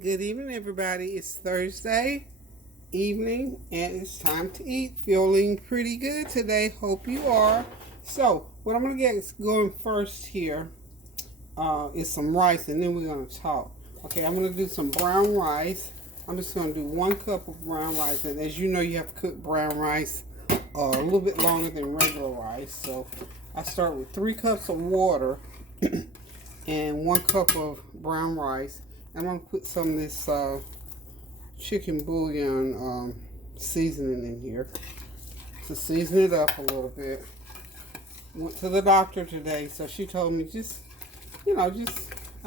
Good evening, everybody. It's Thursday evening and it's time to eat. Feeling pretty good today. Hope you are. So, what I'm going to get going first here is some rice and then we're going to talk. Okay, I'm going to do some brown rice. I'm just going to do 1 cup of brown rice. And as you know, you have to cook brown rice a little bit longer than regular rice. So, I start with 3 cups of water and 1 cup of brown rice. I'm going to put some of this chicken bouillon seasoning in here to season it up a little bit. Went to the doctor today, so she told me just I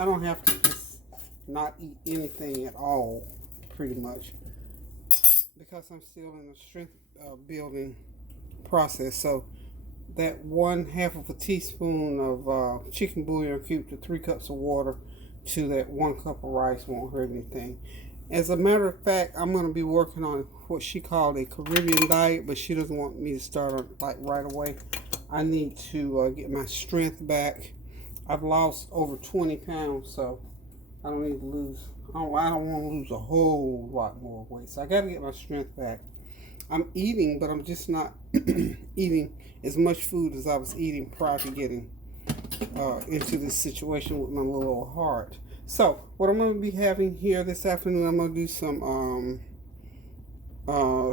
don't have to just not eat anything at all, pretty much, because I'm still in the strength building process. So that 1/2 of a teaspoon of chicken bouillon cubed to 3 cups of water to that 1 cup of rice won't hurt anything. As a matter of fact, I'm going to be working on what she called a Caribbean diet, but she doesn't want me to start on like right away. I need to get my strength back. I've lost over 20 pounds, so I don't need to lose. I don't want to lose a whole lot more weight, so I got to get my strength back. I'm eating, but I'm just not eating as much food as I was eating prior to getting into this situation with my little old heart. So, what I'm going to be having here this afternoon, I'm going to do some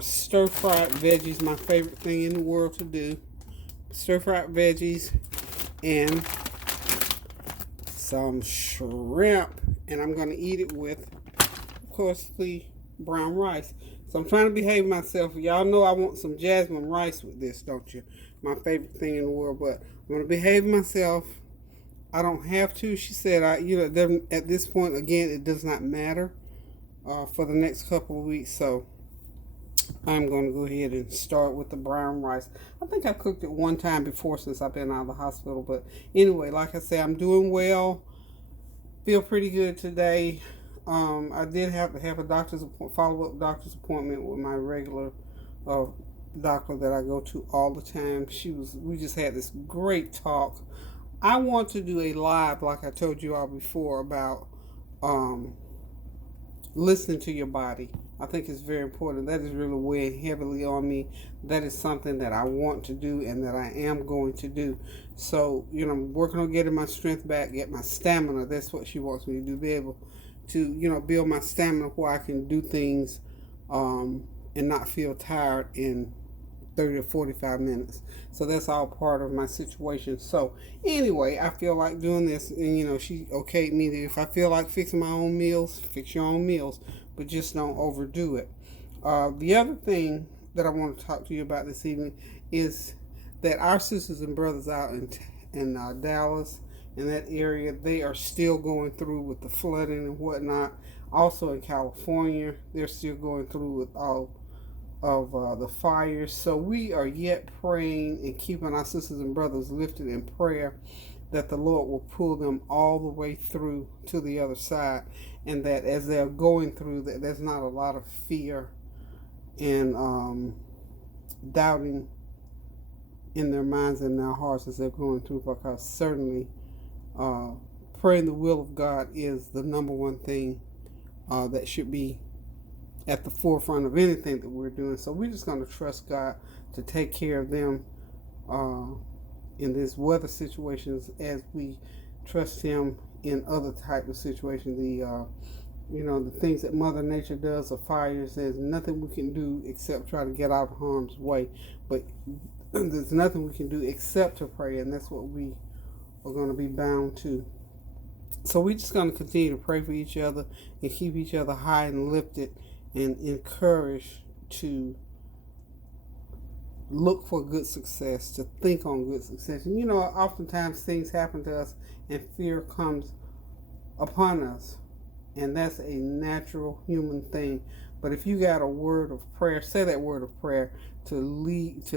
stir-fried veggies, my favorite thing in the world to do. Stir-fried veggies and some shrimp, and I'm going to eat it with, of course, the brown rice. So I'm trying to behave myself. Y'all know I want some jasmine rice with this, don't you? My favorite thing in the world, but I'm going to behave myself. I don't have to. She said, at this point, again, it does not matter for the next couple of weeks. So I'm going to go ahead and start with the brown rice. I think I've cooked it one time before since I've been out of the hospital. But anyway, like I said, I'm doing well. Feel pretty good today. I did have to have a follow-up doctor's appointment with my regular doctor that I go to all the time. We just had this great talk. I want to do a live, like I told you all before, about listening to your body. I think it's very important. That is really weighing heavily on me. That is something that I want to do and that I am going to do. So, I'm working on getting my strength back, get my stamina. That's what she wants me to do, be able to, build my stamina where I can do things and not feel tired in 30 to 45 minutes. So that's all part of my situation. So anyway, I feel like doing this, and she okayed me that if I feel like fixing my own meals, fix your own meals, but just don't overdo it. The other thing that I want to talk to you about this evening is that our sisters and brothers out in Dallas, in that area, they are still going through with the flooding and whatnot. Also in California, they're still going through with all of the fires. So we are yet praying and keeping our sisters and brothers lifted in prayer that the Lord will pull them all the way through to the other side, and that as they're going through, that there's not a lot of fear and doubting in their minds and their hearts as they're going through, because certainly praying the will of God is the number one thing that should be at the forefront of anything that we're doing. So we're just going to trust God to take care of them in these weather situations, as we trust Him in other type of situations. The things that Mother Nature does, of fires, there's nothing we can do except try to get out of harm's way. But there's nothing we can do except to pray, and that's what we are going to be bound to. So we're just going to continue to pray for each other and keep each other high and lifted, and encouraged to look for good success, to think on good success. And oftentimes things happen to us and fear comes upon us, and that's a natural human thing. But if you got a word of prayer, say that word of prayer to lift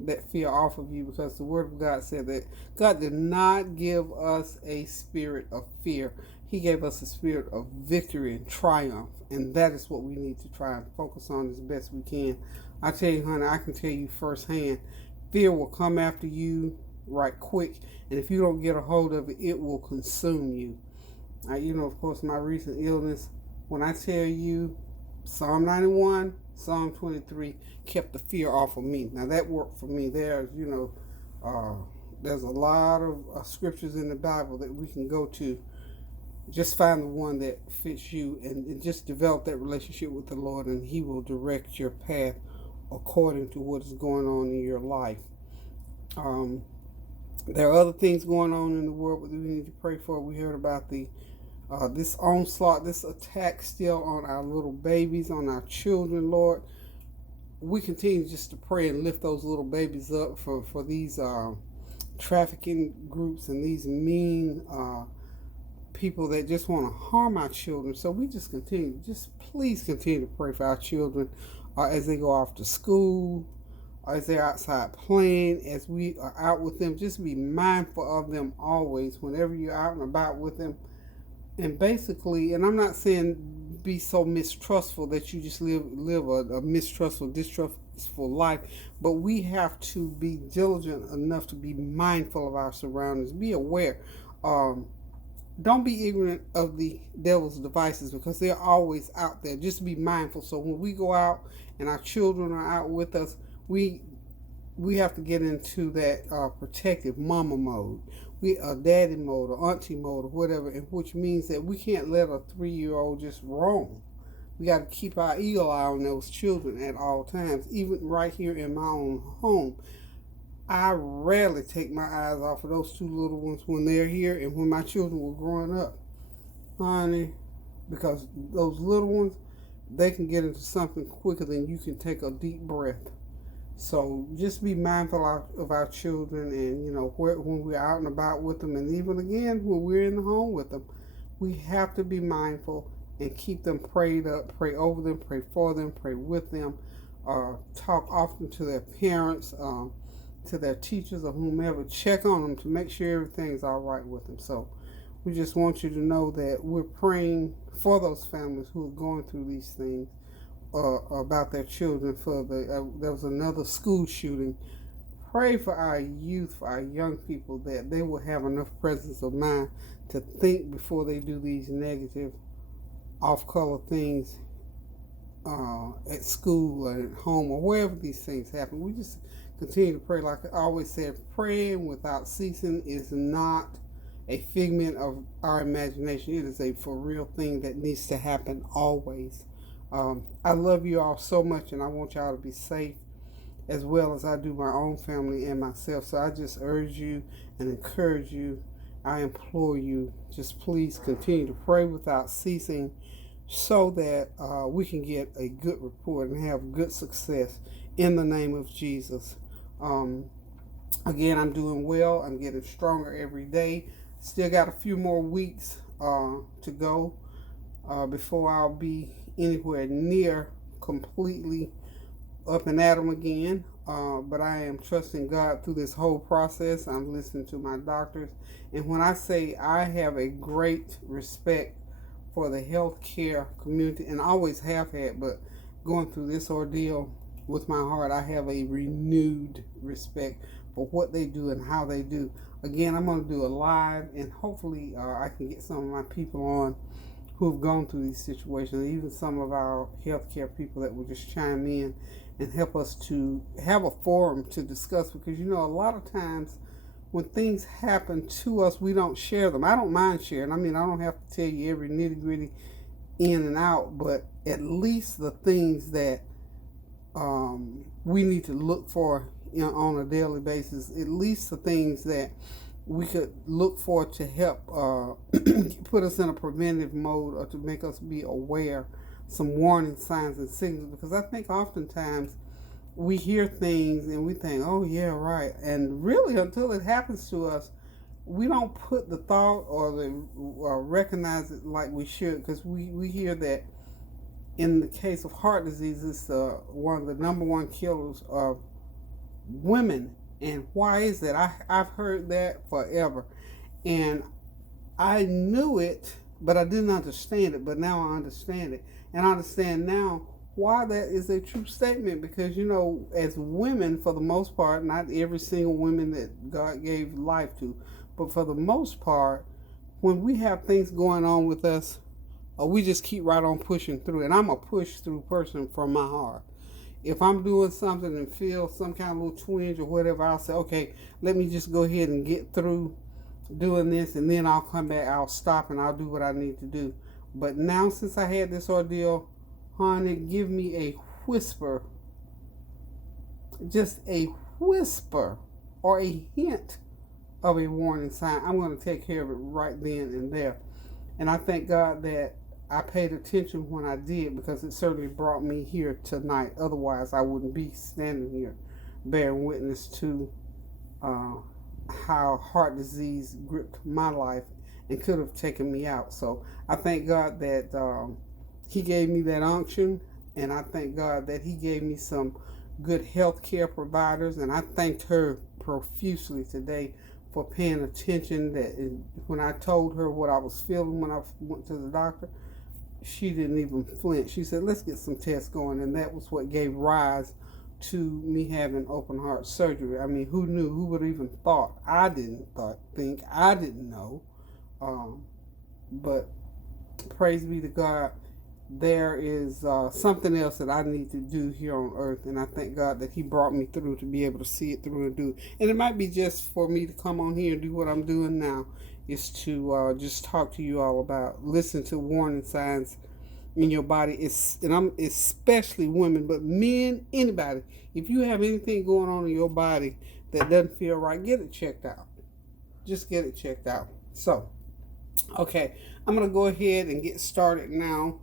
that fear off of you, because the word of God said that God did not give us a spirit of fear. He gave us a spirit of victory and triumph, and that is what we need to try and focus on as best we can. I tell you, honey, I can tell you firsthand, fear will come after you right quick, and if you don't get a hold of it, it will consume you. Of course, my recent illness. When I tell you, Psalm 91, Psalm 23 kept the fear off of me. Now that worked for me. Uh, there's a lot of scriptures in the Bible that we can go to. Just find the one that fits you, and just develop that relationship with the Lord, and He will direct your path according to what is going on in your life. Um, there are other things going on in the world that we need to pray for. We heard about this onslaught, this attack still on our little babies, on our children, Lord. We continue just to pray and lift those little babies up for these trafficking groups and these mean people that just want to harm our children. So we just please continue to pray for our children as they go off to school, as they're outside playing, as we are out with them. Just be mindful of them always whenever you're out and about with them. And basically, and I'm not saying be so mistrustful that you just live a mistrustful, distrustful life, but we have to be diligent enough to be mindful of our surroundings. Be aware. Don't be ignorant of the devil's devices, because they're always out there. Just be mindful. So when we go out and our children are out with us, we have to get into that protective mama mode, daddy mode or auntie mode or whatever, and which means that we can't let a 3-year-old just roam. We got to keep our eagle eye on those children at all times. Even right here in my own home, I rarely take my eyes off of those 2 little ones when they're here and when my children were growing up, honey, because those little ones, they can get into something quicker than you can take a deep breath. So just be mindful of our children, and when we're out and about with them, and even again when we're in the home with them, we have to be mindful and keep them prayed up, pray over them, pray for them, pray with them, talk often to their parents, to their teachers or whomever. Check on them to make sure everything's all right with them. So we just want you to know that we're praying for those families who are going through these things. About their children. There was another school shooting. Pray for our youth, for our young people, that they will have enough presence of mind to think before they do these negative, off-color things at school or at home or wherever these things happen. We just continue to pray. Like I always said, praying without ceasing is not a figment of our imagination. It is a for real thing that needs to happen always. I love you all so much, and I want y'all to be safe as well as I do my own family and myself. So I just urge you and encourage you. I implore you, just please continue to pray without ceasing, so that we can get a good report and have good success in the name of Jesus. Again, I'm doing well. I'm getting stronger every day. Still got a few more weeks to go before I'll be anywhere near completely up and at 'em again. But I am trusting God through this whole process. I'm listening to my doctors. And when I say I have a great respect for the healthcare community, and always have had, but going through this ordeal with my heart, I have a renewed respect for what they do and how they do. Again, I'm going to do a live, and hopefully I can get some of my people on who have gone through these situations, even some of our healthcare people that will just chime in and help us to have a forum to discuss, because a lot of times when things happen to us, we don't share them. I don't mind sharing. I don't have to tell you every nitty gritty in and out, but at least the things that we need to look for on a daily basis, at least the things that we could look for to help put us in a preventive mode, or to make us be aware, some warning signs and signals. Because I think oftentimes we hear things and we think, oh yeah, right, and really until it happens to us, we don't put the thought or recognize it like we should, because we hear that in the case of heart disease, it's one of the number one killers of women. And why is that? I've heard that forever. And I knew it, but I didn't understand it. But now I understand it. And I understand now why that is a true statement. Because, as women, for the most part, not every single woman that God gave life to, but for the most part, when we have things going on with us, we just keep right on pushing through. And I'm a push through person from my heart. If I'm doing something and feel some kind of little twinge or whatever, I'll say, okay, let me just go ahead and get through doing this, and then I'll come back, I'll stop, and I'll do what I need to do. But now, since I had this ordeal, honey, give me a whisper, just a whisper or a hint of a warning sign. I'm going to take care of it right then and there. And I thank God that I paid attention when I did, because it certainly brought me here tonight. Otherwise, I wouldn't be standing here bearing witness to how heart disease gripped my life and could have taken me out. So I thank God that He gave me that unction, and I thank God that He gave me some good health care providers, and I thanked her profusely today for paying attention. That when I told her what I was feeling when I went to the doctor, she didn't even flinch. She said, let's get some tests going, and that was what gave rise to me having open heart surgery. I mean, who knew? Who would have even thought? I didn't think. I didn't know. But praise be to God, there is something else that I need to do here on earth, and I thank God that He brought me through to be able to see it through and do it. And it might be just for me to come on here and do what I'm doing now, is to just talk to you all about, listen to warning signs in your body. And I'm especially women, but men, anybody, if you have anything going on in your body that doesn't feel right, get it checked out. Just get it checked out. So, okay, I'm going to go ahead and get started now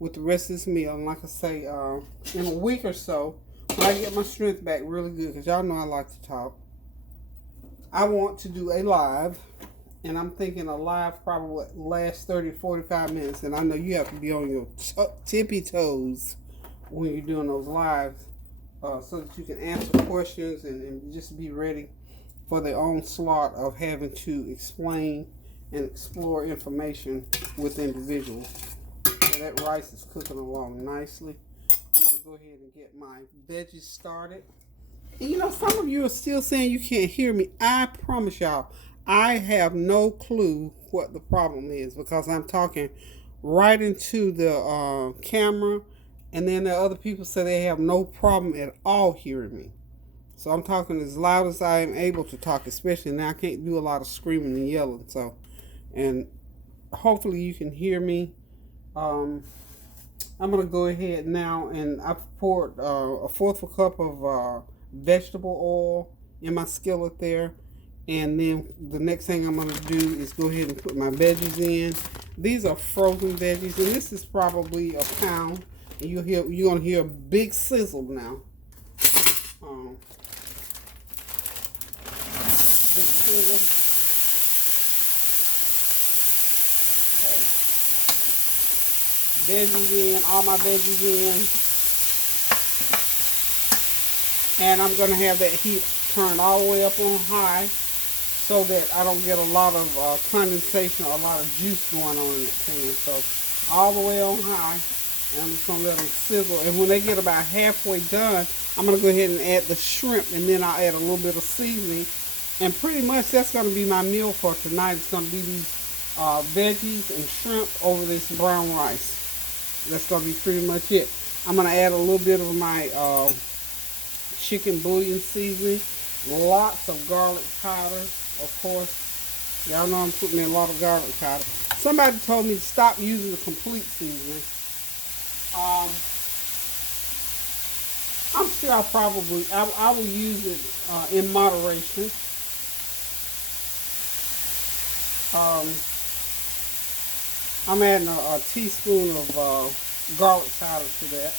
with the rest of this meal. And like I say, in a week or so, when I get my strength back really good, because y'all know I like to talk, I want to do a live. And I'm thinking a live probably last 30 to 45 minutes. And I know you have to be on your tippy toes when you're doing those lives, so that you can answer questions and just be ready for the onslaught of having to explain and explore information with individuals. So that rice is cooking along nicely. I'm going to go ahead and get my veggies started. And you know, some of you are still saying you can't hear me. I promise y'all, I have no clue what the problem is, because I'm talking right into the camera, and then there are other people say they have no problem at all hearing me. So I'm talking as loud as I am able to talk, especially now I can't do a lot of screaming and yelling. So, and hopefully you can hear me. I'm going to go ahead now, and I've poured a fourth of a cup of vegetable oil in my skillet there. And then the next thing I'm going to do is go ahead and put my veggies in. These are frozen veggies, and this is probably a pound. And you're going to hear a big sizzle now. Big sizzle. Okay. Veggies in, all my veggies in. And I'm going to have that heat turned all the way up on high, so that I don't get a lot of condensation or a lot of juice going on in that pan. So all the way on high, and I'm just going to let them sizzle. And when they get about halfway done, I'm going to go ahead and add the shrimp, and then I'll add a little bit of seasoning. And pretty much that's going to be my meal for tonight. It's going to be these veggies and shrimp over this brown rice. That's going to be pretty much it. I'm going to add a little bit of my chicken bouillon seasoning, lots of garlic powder. Of course, y'all know I'm putting in a lot of garlic powder. Somebody told me to stop using the complete seasoning. I'm sure I will use it in moderation. I'm adding a teaspoon of garlic powder to that.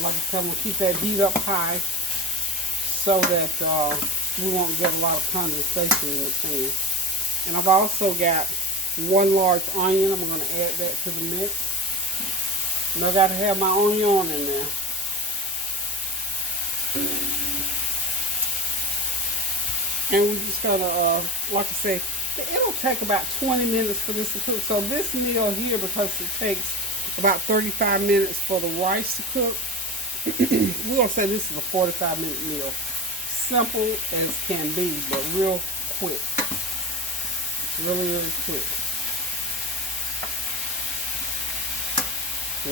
Like I said, I'm going to keep that heat up high so that we won't get a lot of condensation in the pan. And I've also got one large onion. I'm going to add that to the mix. And I got to have my onion in there. And we just got to, like I say, it'll take about 20 minutes for this to cook. So this meal here, because it takes about 35 minutes for the rice to cook, we're going to say this is a 45-minute meal. Simple as can be, but real quick. Really, really quick.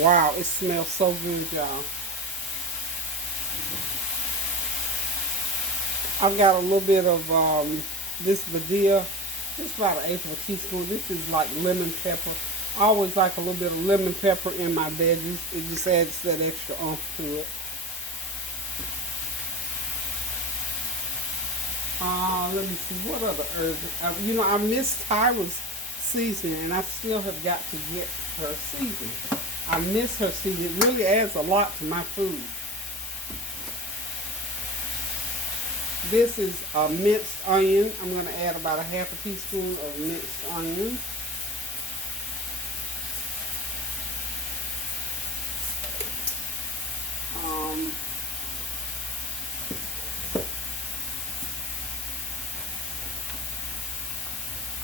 Wow, it smells so good, y'all. I've got a little bit of this Badia. It's about an eighth of a teaspoon. This is like lemon pepper. I always like a little bit of lemon pepper in my veggies. It just adds that extra oomph to it. Let me see, what other herbs? I miss Tyra's seasoning, and I still have got to get her seasoning. I miss her seasoning. It really adds a lot to my food. This is a minced onion. I'm going to add about a half a teaspoon of minced onion.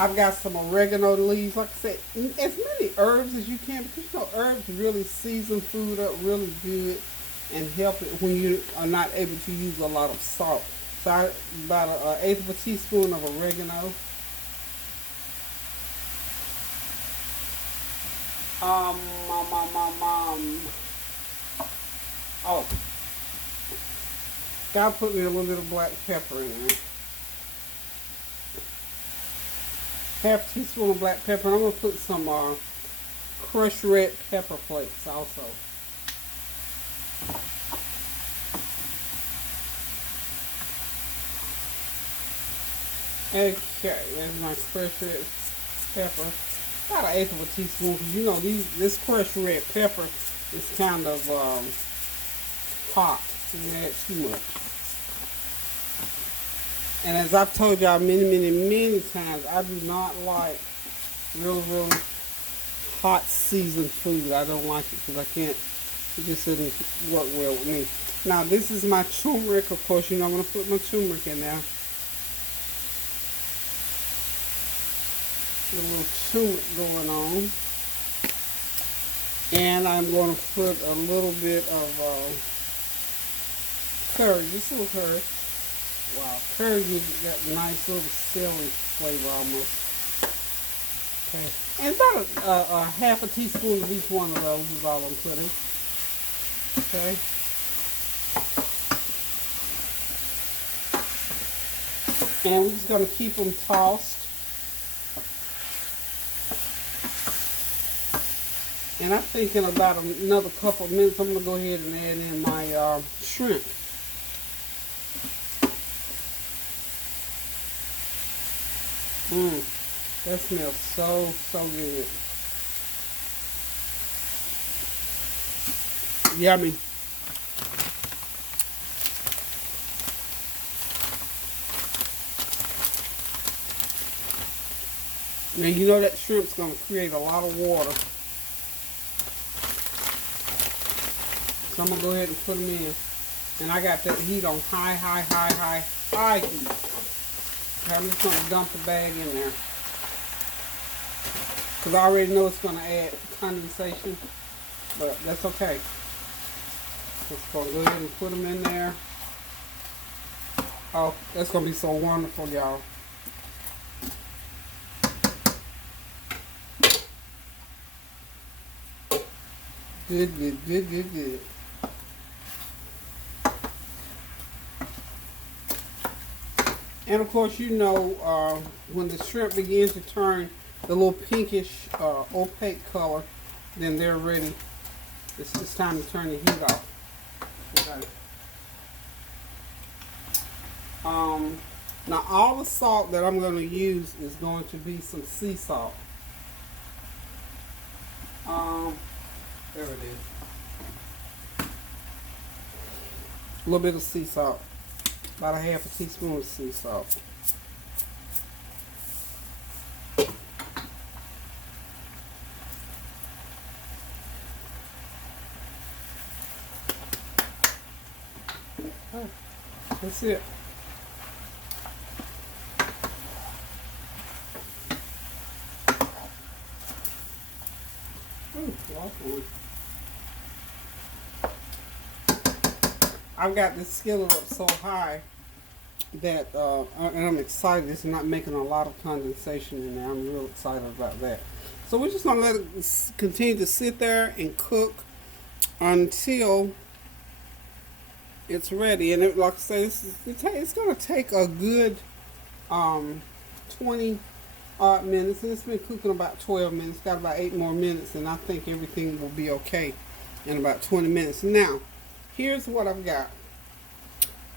I've got some oregano leaves. Like I said, as many herbs as you can, because herbs really season food up really good and help it when you are not able to use a lot of salt. So about an eighth of a teaspoon of oregano. Um, um, um, um, um. Oh, gotta put me a little bit of black pepper in there. Half a teaspoon of black pepper. And I'm gonna put some crushed red pepper flakes also. Okay, there's my crushed red pepper. About an eighth of a teaspoon, because this crushed red pepper is kind of hot. You add too much. And as I've told y'all many, many, many times, I do not like really, really hot seasoned food. I don't like it because I can't. It just doesn't work well with me. Now this is my turmeric, of course. I'm gonna put my turmeric in there. A little turmeric going on, and I'm going to put a little bit of curry, just a little curry. Wow, curry gives that nice little celery flavor almost. Okay, and about a half a teaspoon of each one of those is all I'm putting. Okay. And we're just going to keep them tossed. And I think in about another couple of minutes, I'm going to go ahead and add in my shrimp. That smells so, so good. Yummy. Now that shrimp's going to create a lot of water. So I'm going to go ahead and put them in. And I got that heat on high heat. Okay, I'm just going to dump the bag in there. Because I already know it's going to add condensation. But that's okay. Just going to go ahead and put them in there. Oh, that's going to be so wonderful, y'all. Good. And of course, when the shrimp begins to turn the little pinkish, opaque color, then they're ready. It's time to turn the heat off. Okay. Now all the salt that I'm going to use is going to be some sea salt. There it is. A little bit of sea salt. About a half a teaspoon of sea salt. Oh, that's it. I've got this skillet up so high that, and I'm excited. It's not making a lot of condensation in there. I'm real excited about that. So we're just gonna let it continue to sit there and cook until it's ready. And like I say, it's gonna take a good 20 odd minutes, and it's been cooking about 12 minutes. Got about 8 more minutes, and I think everything will be okay in about 20 minutes. Now, here's what I've got.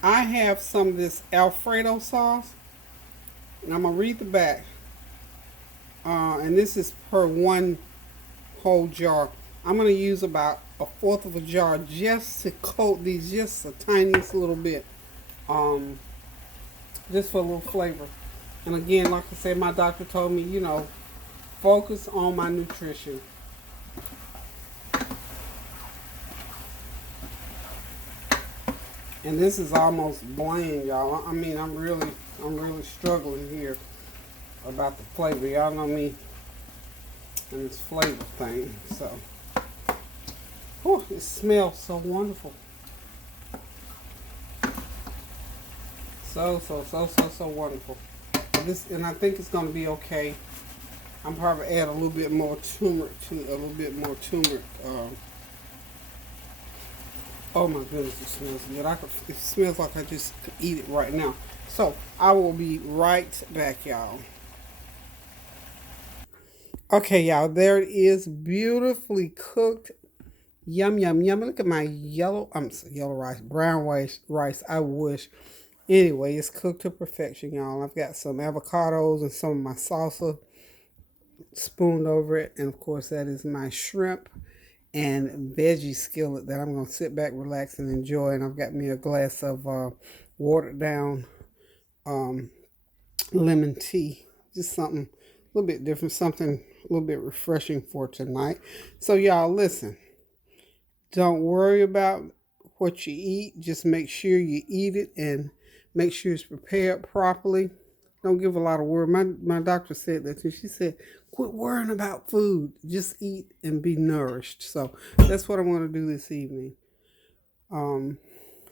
I have some of this Alfredo sauce, and I'm gonna read the back. And this is per one whole jar. I'm gonna use about a fourth of a jar just to coat these just the tiniest little bit, um, just for a little flavor. And again, like I said, my doctor told me, focus on my nutrition. And this is almost bland, y'all. I mean, I'm really struggling here about the flavor. Y'all know me and this flavor thing. So, it smells so wonderful. So wonderful. And I think it's gonna be okay. I'm probably add a little bit more turmeric to a little bit more turmeric. Oh my goodness, it smells good. It smells like I just could eat it right now. So I will be right back, y'all. Okay, y'all, there it is, beautifully cooked. Yum, yum, yum. Look at my yellow rice, brown rice. I wish. Anyway, it's cooked to perfection, y'all. I've got some avocados and some of my salsa spooned over it. And of course, that is my shrimp and veggie skillet that I'm going to sit back, relax, and enjoy. And I've got me a glass of watered down um, lemon tea. Just something a little bit different, something a little bit refreshing for tonight. So, y'all, listen. Don't worry about what you eat. Just make sure you eat it and make sure it's prepared properly. Don't give a lot of worry. My doctor said that too. She said, quit worrying about food. Just eat and be nourished. So that's what I'm going to do this evening.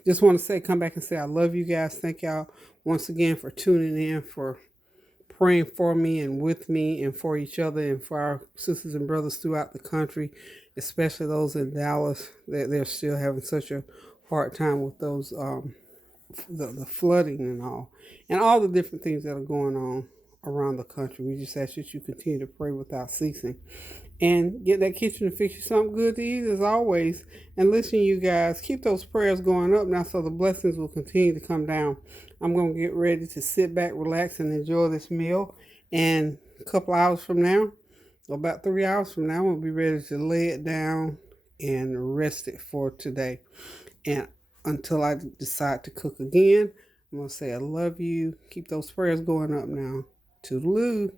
Just want to come back and say I love you guys. Thank y'all once again for tuning in, for praying for me and with me and for each other and for our sisters and brothers throughout the country, especially those in Dallas, that they're still having such a hard time with those the flooding and all the different things that are going on around the country. We just ask that you continue to pray without ceasing and get that kitchen to fix you something good to eat as always. And listen, you guys, keep those prayers going up now so the blessings will continue to come down. I'm going to get ready to sit back, relax, and enjoy this meal. And a couple hours from now, about 3 hours from now, we'll be ready to lay it down and rest it for today. And until I decide to cook again, I'm going to say I love you. Keep those prayers going up now. Toodaloo.